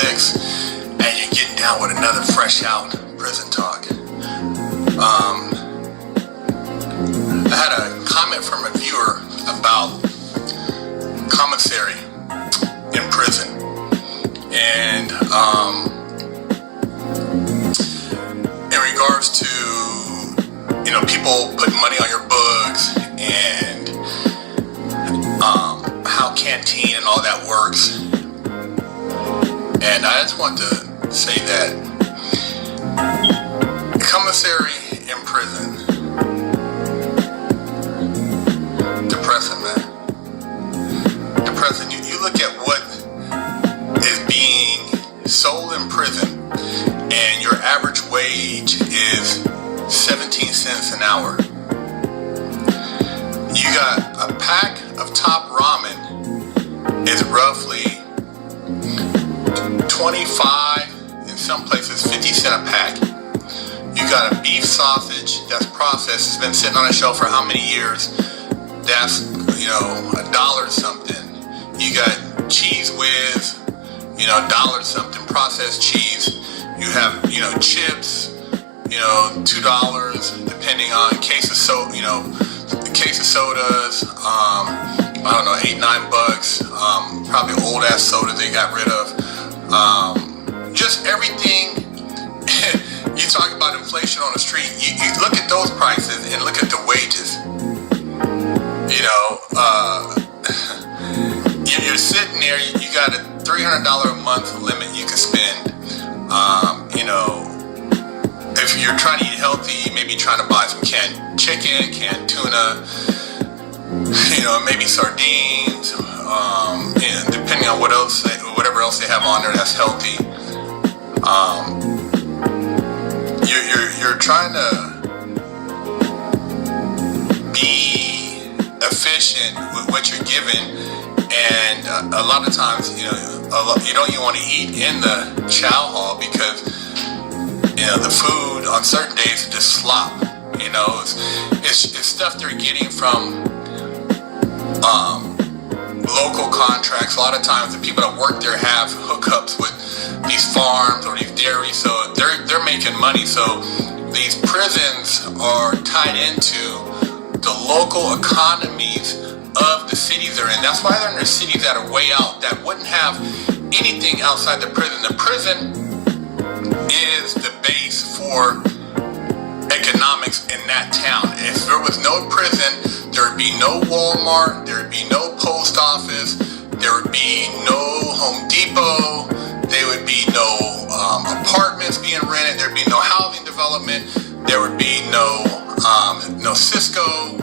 6, and you're getting down with another fresh out prison talk. I had a comment from a viewer about commissary in prison, and in regards to people putting money on your books and how canteen and all that works. And I just want to say that the commissary in prison, depressing, man. Depressing. You look at what is being sold in prison, and your average wage is 17 cents an hour. You got a pack of Top Ramen is roughly 25, in some places 50 cents a pack. You got a beef sausage that's processed, it's been sitting on a shelf for how many years? That's $1 something. You got Cheese Whiz, $1 something, processed cheese. You have chips, $2, depending on case of soda, the case of sodas, $8-9, probably old ass soda they got rid of. Just everything. You talk about inflation on the street, you look at those prices and look at the wages. You're sitting there, you got a $300 a month limit you can spend. If you're trying to eat healthy, maybe trying to buy some canned chicken, canned tuna, maybe sardines, depending on whatever else they have on there that's healthy. You're trying to be efficient with what you're given, and a lot of times, you don't even want to eat in the chow hall because the food on certain days is just slop. It's stuff they're getting from local contracts. A lot of times the people that work there have hookups with these farms or these dairies, so they're making money. So these prisons are tied into the local economies of the cities they're in. That's why they're in the cities that are way out, that wouldn't have anything outside the prison. The prison is the base for economics in that town. If there was no prison, there would be no Walmart, there would be no post office, there would be no Home Depot, there would be no apartments being rented, there would be no housing development, there would be no Cisco,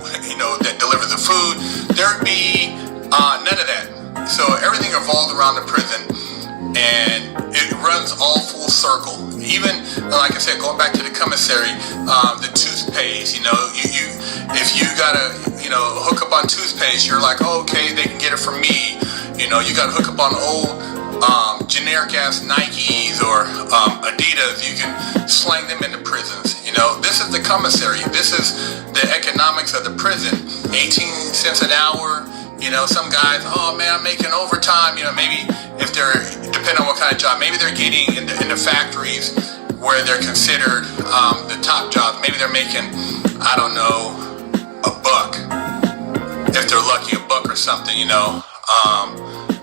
that delivers the food. There would be none of that. So everything revolves around the prison, and it runs all full circle. Even, like I said, going back to the commissary, the toothpaste, if you gotta, hook up on toothpaste, you're like, oh, okay, they can get it from me. You gotta hook up on old generic ass Nikes or Adidas. You can slang them into prisons. This is the commissary. This is the economics of the prison. 18 cents an hour. Some guys, oh man, I'm making overtime. Maybe if they're, depending on what kind of job, maybe they're getting in the factories where they're considered the top jobs. Maybe they're making, I don't know, $1. If they're lucky, $1 or something,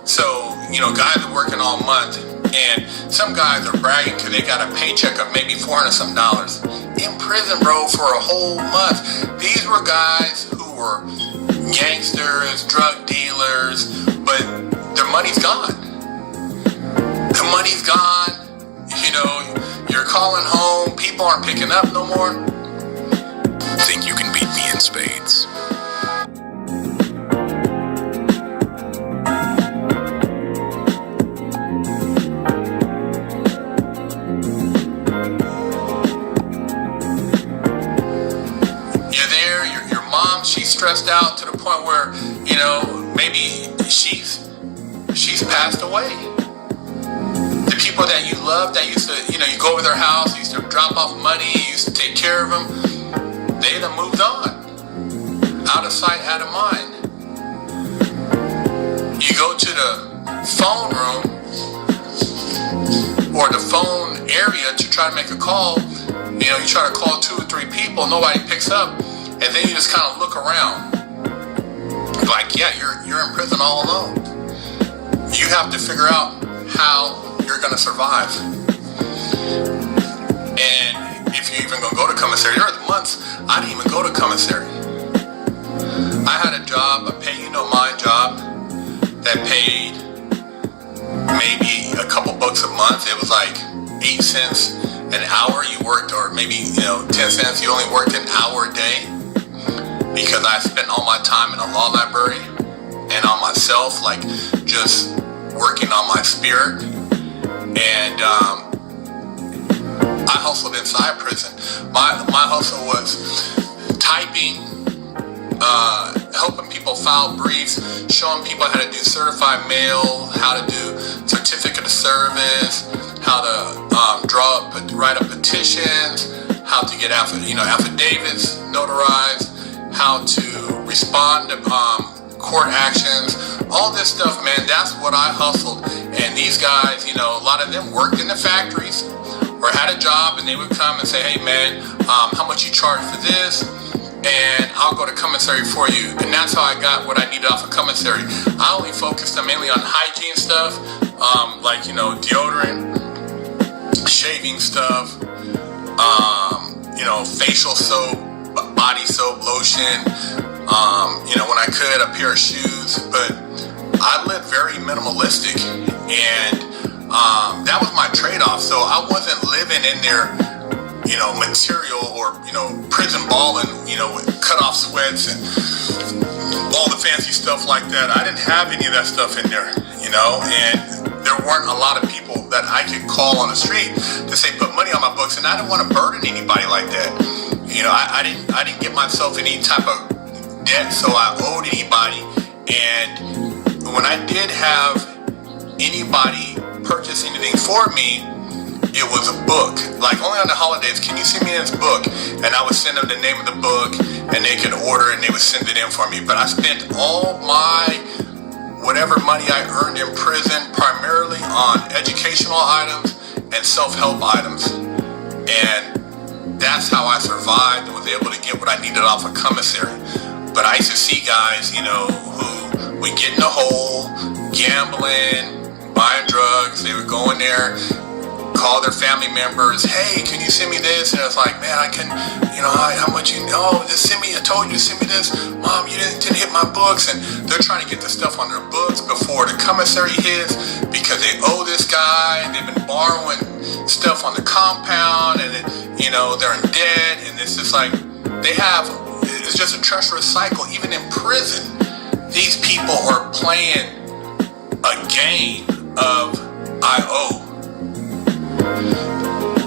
So, guys are working all month, and some guys are bragging because they got a paycheck of maybe $400 something in prison, bro, for a whole month. These were guys who were gangsters, drug dealers, but their money's gone. The money's gone. You're calling home, people aren't picking up no more. Think you can beat me in spades? She's stressed out to the point where, maybe she's passed away. The people that you love, that used to, you go over their house, used to drop off money, used to take care of them, they done moved on. Out of sight, out of mind. You go to the phone room, try to make a call, you know, you try to call 2 or 3 people, nobody picks up, and then you just kind of look around. Like, yeah, you're in prison all alone. You have to figure out how you're going to survive. And if you're even going to go to commissary, there were months I didn't even go to commissary. I had a job, a pay-you-no-mind job that paid maybe a couple bucks a month. It was like 8 cents an hour you worked, or maybe, 10 cents. You only worked an hour a day, because I spent all my time in a law library and on myself, like just working on my spirit. And I hustled inside prison. My hustle was typing, helping people file briefs, showing people how to do certified mail, how to do certificate of service, how to write up petitions, how to get affidavits notarized, how to respond to court actions, all this stuff, man. That's what I hustled. And these guys, a lot of them worked in the factories or had a job, and they would come and say, hey man, how much you charge for this? And I'll go to commissary for you. And that's how I got what I needed off of commissary. I only focused mainly on hygiene stuff, like, deodorant, shaving stuff, facial soap, body soap, lotion, when I could, a pair of shoes. But I lived very minimalistic, and that was my trade-off. So I wasn't living in their, material or, prison balling, with cut-off sweats and all the fancy stuff like that. I didn't have any of that stuff in there, and there weren't a lot of people that I could call on the street to say put money on my books, and I didn't want to burden anybody like that. I didn't get myself in any type of debt, so I owed anybody. And when I did have anybody purchase anything for me, it was a book. Like, only on the holidays, can you send me this book? And I would send them the name of the book, and they could order it, and they would send it in for me. But I spent all my whatever money I earned in prison primarily on educational items and self-help items. And that's how I survived and was able to get what I needed off of commissary. But I used to see guys, who would get in a hole, gambling, buying drugs. They would go in there, call their family members, hey, can you send me this? And it's like, man, I can, how much just send me, I told you to send me this. Mom, you didn't hit my books. And they're trying to get the stuff on their books before the commissary hits, because they owe this guy, and they've been borrowing stuff on the compound, and they're in debt. And it's just like, it's just a treacherous cycle. Even in prison, these people are playing a game of I owe.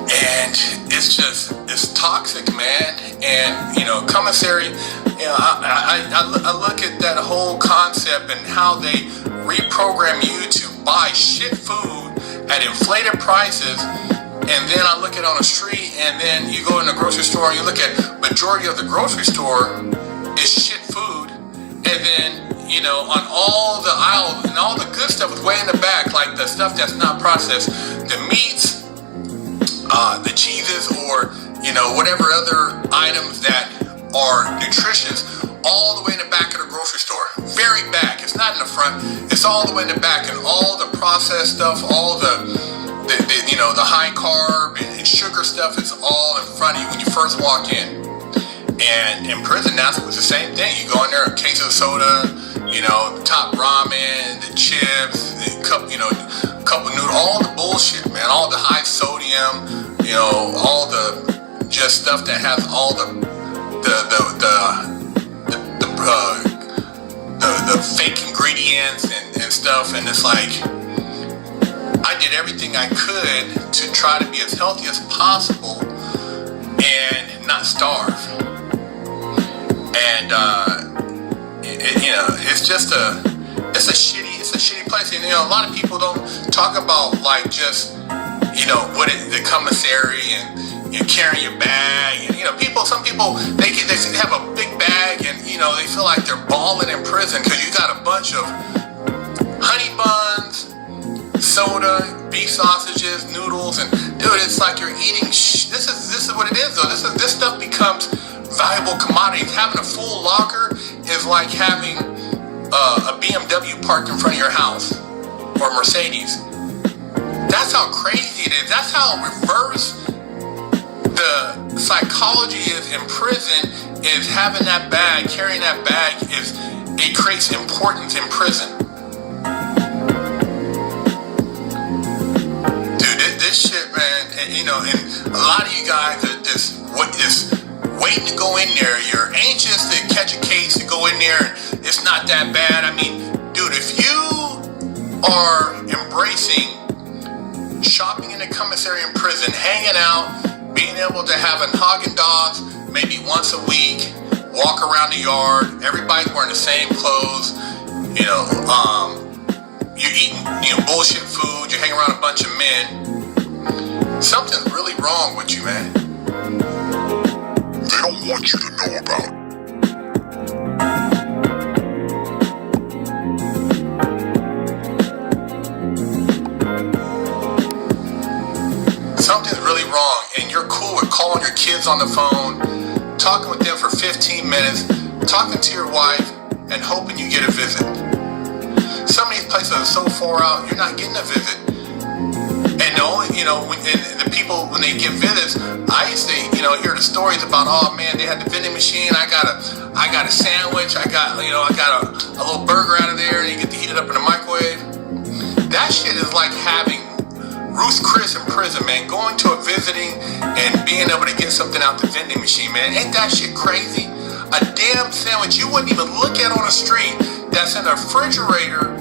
And it's toxic, man. And, commissary, I look at that whole concept and how they reprogram you to buy shit food at inflated prices. And then I look at on the street, and then you go in the grocery store and you look at majority of the grocery store is shit food. And then, on all the aisles and all the good stuff is way in the back, like the stuff that's not processed, the meats, the cheeses, or, whatever other items that are nutritious, all the way in the back of the grocery store. Very back. It's not in the front. It's all the way in the back, and all the processed stuff, all the high carb and sugar stuff is all in front of you when you first walk in. And in prison, that's the same thing. You go in there, a case of soda, the top ramen, the chips, the cup of noodle, all the bullshit, man, all the high sodium, all the just stuff that has all the fake ingredients and stuff. And it's like, I did everything I could to try to be as healthy as possible and not starve. And it's a shitty place. And a lot of people don't talk about like just what the commissary and carrying your bag. And some people they have a big bag, and they feel like they're balling in prison because you got a bunch of honey buns, soda, beef sausages, noodles, and dude, it's like you're eating. This is what it is though. This stuff becomes valuable commodities. Having a full locker is like having a BMW parked in front of your house or a Mercedes. That's how crazy it is. That's how reverse the psychology is in prison. Is having that bag, carrying that bag, it creates importance in prison. Dude, this shit, man. And, and a lot of you guys are just waiting to go in there. You're anxious to catch a case to go in there. And it's not that bad. I mean, dude, if you are embracing shopping in the commissary in prison, hanging out, being able to have a Haagen-Dazs maybe once a week, walk around the yard, everybody's wearing the same clothes, you're eating bullshit food, you're hanging around a bunch of men, something's really wrong with you, man. They don't want you to know about. Something's really wrong, and you're cool with calling your kids on the phone, talking with them for 15 minutes, talking to your wife, and hoping you get a visit. Some of these places are so far out, you're not getting a visit. And the only, when the people, when they get visits, I used to, hear the stories about, oh man, they had the vending machine, I got a sandwich, I got a little burger out of there, and you get to heat it up in the microwave. That shit is like having Ruth Chris in prison, man, going to a visiting and being able to get something out the vending machine, man. Ain't that shit crazy? A damn sandwich you wouldn't even look at on the street that's in a refrigerator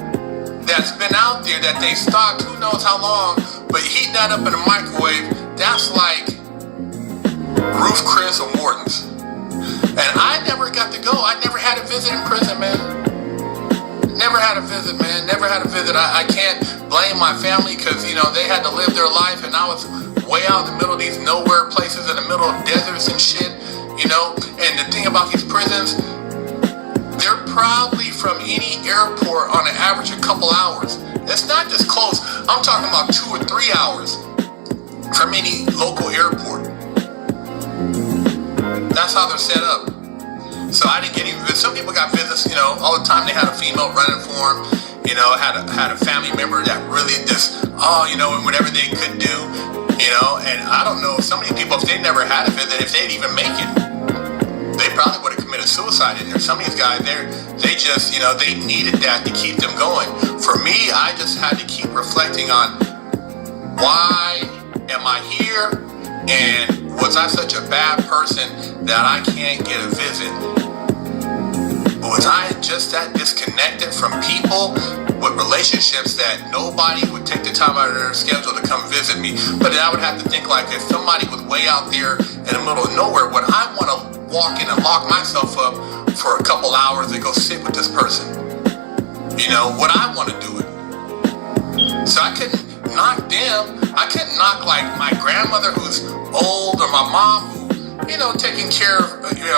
that's been out there that they stocked who knows how long, but heat that up in a microwave, that's like Ruth Chris or Morton's. And I never got to go. I never had a visit in prison, man. Never had a visit, man. Never had a visit. I can't blame my family because, they had to live their life and I was way out in the middle of these nowhere places in the middle of deserts and shit, And the thing about these prisons, they're probably from any airport on an average a couple hours. It's not just close. I'm talking about 2 or 3 hours from any local airport. That's how they're set up. So I didn't get any visits. Some people got visits, all the time. They had a female running for them, had a family member that really just, and whatever they could do, and I don't know, some of these people, if they never had a visit, if they'd even make it, they probably would have committed suicide in there. Some of these guys, they just, they needed that to keep them going. For me, I just had to keep reflecting on why am I here, and was I such a bad person that I can't get a visit? Was I just that disconnected from people with relationships that nobody would take the time out of their schedule to come visit me? But then I would have to think like, if somebody was way out there in the middle of nowhere, would I want to walk in and lock myself up for a couple hours and go sit with this person? Would I want to do it? So I couldn't knock them. I couldn't knock like my grandmother who's old or my mom who, taking care of,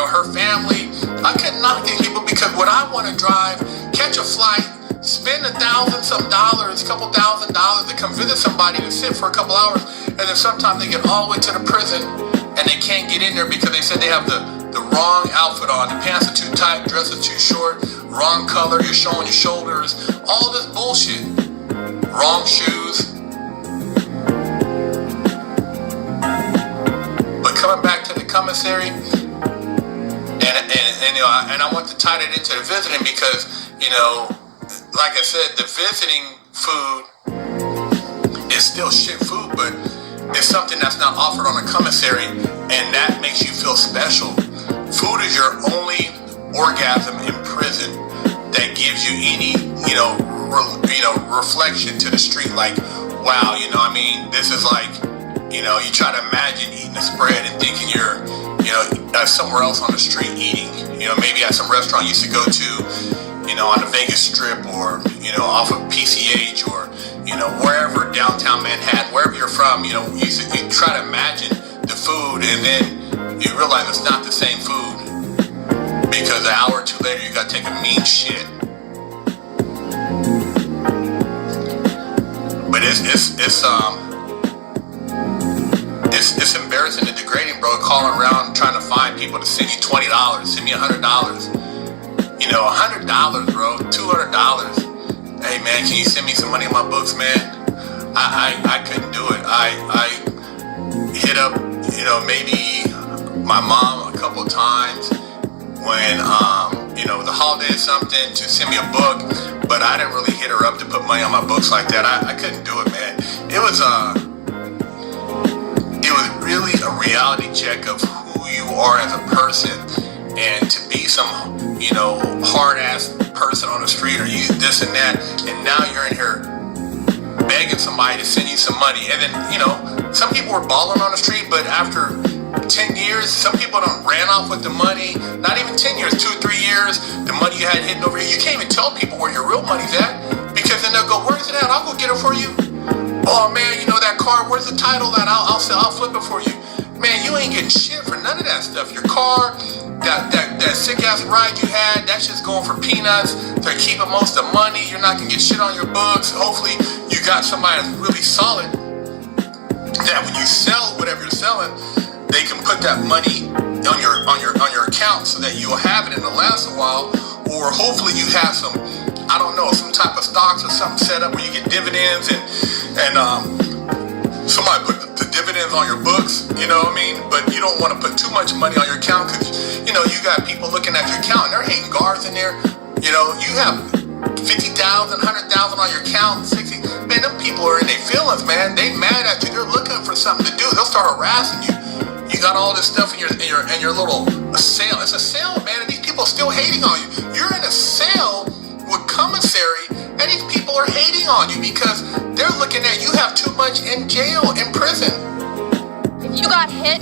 her family. I couldn't knock these people because would I want to drive, catch a flight, spend $1,000 dollars, couple $1,000 to come visit somebody to sit for a couple hours, and then sometimes they get all the way to the prison and they can't get in there because they said they have the wrong outfit on. The pants are too tight, dress is too short, wrong color, you're showing your shoulders, all this bullshit. Wrong shoes. But coming back to the commissary, and I want to tie that into the visiting because, like I said, the visiting food is still shit food, but it's something that's not offered on a commissary, and that makes you feel special. Food is your only orgasm in prison that gives you any, reflection to the street. Like, wow, this is like, you try to imagine eating a spread and thinking you're, somewhere else on the street eating, maybe at some restaurant you used to go to, on the Vegas Strip or, off of PCH or, wherever downtown Manhattan, wherever you're from, you try to imagine the food and then you realize it's not the same food because an hour or two later you got to take a mean shit. But But it's embarrassing and degrading, bro. Calling around trying to find people to send you $20, send me $100. You know, $100, bro, $200. Hey man, can you send me some money in my books, man? I couldn't do it. I hit up, you know, maybe my mom a couple times when you know, the holiday or something to send me a book, but I didn't really hit her up to put money on my books like that. I couldn't do it, man. It was really a reality check of who you are as a person, and to be some, you know, hard-ass person on the street or you this and that, and now you're in here begging somebody to send you some money. And then, you know, some people were balling on the street, but after 10 years, some people done ran off with the money. Not even 10 years, 2 or 3 years, the money you had hidden over here. You can't even tell people where your real money's at, because then they'll go, where's it at? I'll go get it for you. Oh man, you know that car, where's the title at? I'll flip it for you. Man, you ain't getting shit for none of that stuff. Your car, that sick ass ride you had, that's just going for peanuts. They're keeping most of the money. You're not gonna get shit on your books. Hopefully you got somebody that's really solid, that when you sell whatever you're selling, they can put that money on your account so that you'll have it and it'll last a while. Or hopefully you have some, I don't know, some type of stocks or something set up where you get dividends and somebody put the dividends on your books, you know what I mean? But you don't want to put too much money on your account, because, you know, you got people looking at your account and they're hating guards in there. You know, you have 50,000, 100,000 on your account, 60. Man, them people are in their feelings, man. They mad at you. They're looking for something to do. They'll start harassing you. You got all this stuff in your little sale. It's a sale, man, and these people are still hating on you. You're in a sale with commissary, and these people are hating on you because they're looking at you have too much in jail, in prison. If you got hit